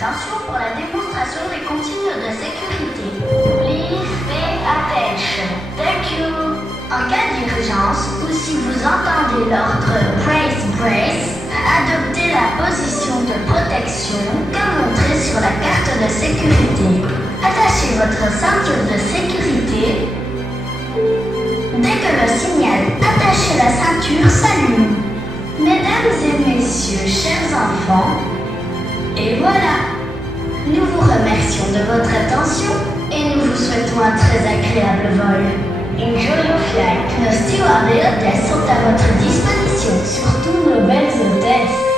attention pour la démonstration des consignes de sécurité. Please pay attention. Thank you. En cas d'urgence ou si vous entendez l'ordre Brace Brace, adoptez la position de protection comme montré sur la carte de sécurité. Attachez votre ceinture de sécurité. Dès que le signal attacher la ceinture s'allume. Mesdames et messieurs, chers enfants, et voilà. Nous vous remercions de votre attention et nous vous souhaitons un très agréable vol. Enjoy your flight. Nos stewards et hôtesses sont à votre disposition, surtout nos belles hôtesses.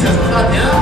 Ça se fera bien.